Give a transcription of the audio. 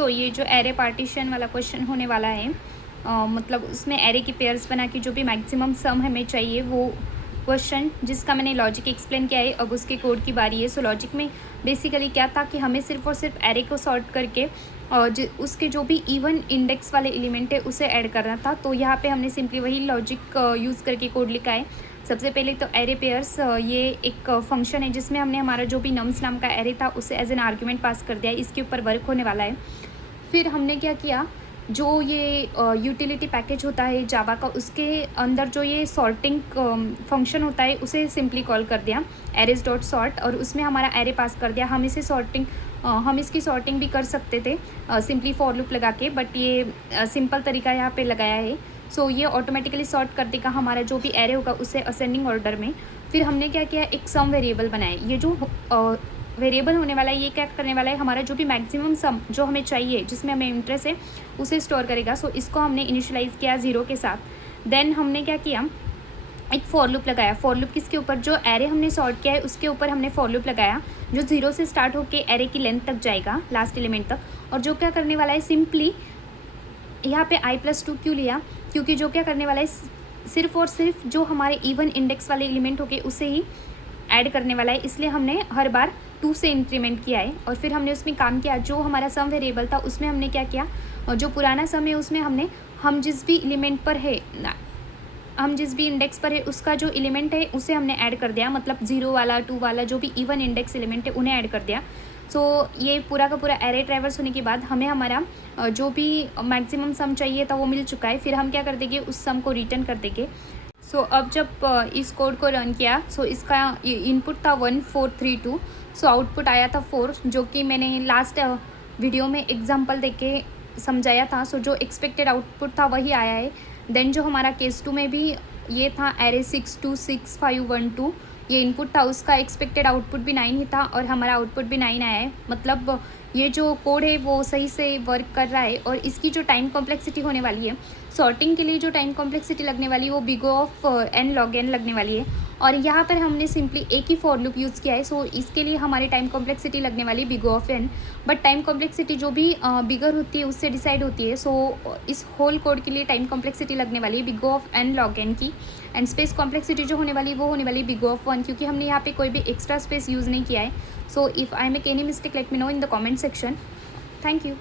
ये जो array partition वाला क्वेश्चन होने वाला है, मतलब उसमें एरे की पेयर्स बना के जो भी मैक्सिमम सम हमें चाहिए वो क्वेश्चन, जिसका मैंने लॉजिक एक्सप्लेन किया है। अब उसके कोड की बारी है। सो लॉजिक में बेसिकली क्या था कि हमें सिर्फ और सिर्फ एरे को सॉर्ट करके और उसके जो भी इवन इंडेक्स वाले एलिमेंट है उसे ऐड करना था। तो यहाँ पे हमने सिंपली वही लॉजिक यूज़ करके कोड लिखा है। सबसे पहले तो एरे पेयर्स, ये एक फंक्शन है जिसमें हमने हमारा जो भी नम्स नाम का एरे था उसे एज एन आर्ग्यूमेंट पास कर दिया है। इसके ऊपर वर्क होने वाला है। फिर हमने क्या किया, जो ये यूटिलिटी पैकेज होता है जावा का, उसके अंदर जो ये सॉर्टिंग फंक्शन होता है उसे सिंपली कॉल कर दिया एरेज डॉट सॉर्ट, और उसमें हमारा एरे पास कर दिया। हम इसकी सॉर्टिंग भी कर सकते थे सिंपली फॉर लूप लगा के, बट ये सिंपल तरीका यहाँ पे लगाया है। ये ऑटोमेटिकली सॉर्ट कर देगा हमारा जो भी एरे होगा उसे असेंडिंग ऑर्डर में। फिर हमने क्या किया, एक सम वेरिएबल बनाए। ये जो वेरिएबल होने वाला है ये क्या करने वाला है, हमारा जो भी मैक्सिमम सम जो हमें चाहिए जिसमें हमें इंटरेस्ट है उसे स्टोर करेगा। इसको हमने इनिशियलाइज़ किया 0 के साथ। देन हमने क्या किया, एक फॉर लूप लगाया। फॉर लूप किसके ऊपर, जो एरे हमने सॉर्ट किया है उसके ऊपर हमने फॉर लूप लगाया, जो 0 से स्टार्ट होकर एरे की लेंथ तक जाएगा, लास्ट एलिमेंट तक। और जो क्या करने वाला है, सिंपली यहाँ पे i+2 क्यों लिया, क्योंकि जो क्या करने वाला है सिर्फ और सिर्फ जो हमारे इवन इंडेक्स वाले एलिमेंट होके उसे ही ऐड करने वाला है, इसलिए हमने हर बार 2 से इंक्रीमेंट किया है। और फिर हमने उसमें काम किया, जो हमारा सम वेरिएबल था उसमें हमने क्या किया, जो पुराना सम है उसमें हम जिस भी एलिमेंट पर है, हम जिस भी इंडेक्स पर है उसका जो एलिमेंट है उसे हमने ऐड कर दिया, मतलब 0 वाला 2 वाला जो भी इवन इंडेक्स एलिमेंट है उन्हें ऐड कर दिया। ये पूरा का पूरा एरे ट्रैवर्स होने के बाद हमें हमारा जो भी मैक्सिमम सम चाहिए था वो मिल चुका है। फिर हम क्या कर देंगे, उस सम को रिटर्न कर देंगे। अब जब इस कोड को रन किया, इसका इनपुट था 1432, आउटपुट आया था 4, जो कि मैंने लास्ट वीडियो में एग्जांपल देके समझाया था। जो एक्सपेक्टेड आउटपुट था वही आया है। देन जो हमारा केस 2 में भी ये था एरे 626512, ये इनपुट था, उसका एक्सपेक्टेड आउटपुट भी 9 ही था और हमारा आउटपुट भी 9 आया है। मतलब ये जो कोड है वो सही से वर्क कर रहा है। और इसकी जो टाइम कॉम्प्लेक्सिटी होने वाली है, सॉर्टिंग के लिए जो टाइम कॉम्प्लेक्सिटी लगने वाली है वो big of n log n लगने वाली है। और यहाँ पर हमने सिंपली एक ही फॉर लूप यूज़ किया है। इसके लिए हमारी टाइम कॉम्प्लेक्सिटी लगने वाली big of n, but time complexity जो भी बिगर होती है उससे डिसाइड होती है। इस होल कोड के लिए टाइम कॉम्प्लेक्सिटी लगने वाली है big of n log n की। एंड स्पेस कॉम्प्लेक्सिटी जो होने वाली है वो होने वाली बिग ऑफ 1, क्योंकि हमने यहाँ पे कोई भी एक्स्ट्रा स्पेस यूज़ नहीं किया है। If I make any mistake let me know in the comment section. Thank you.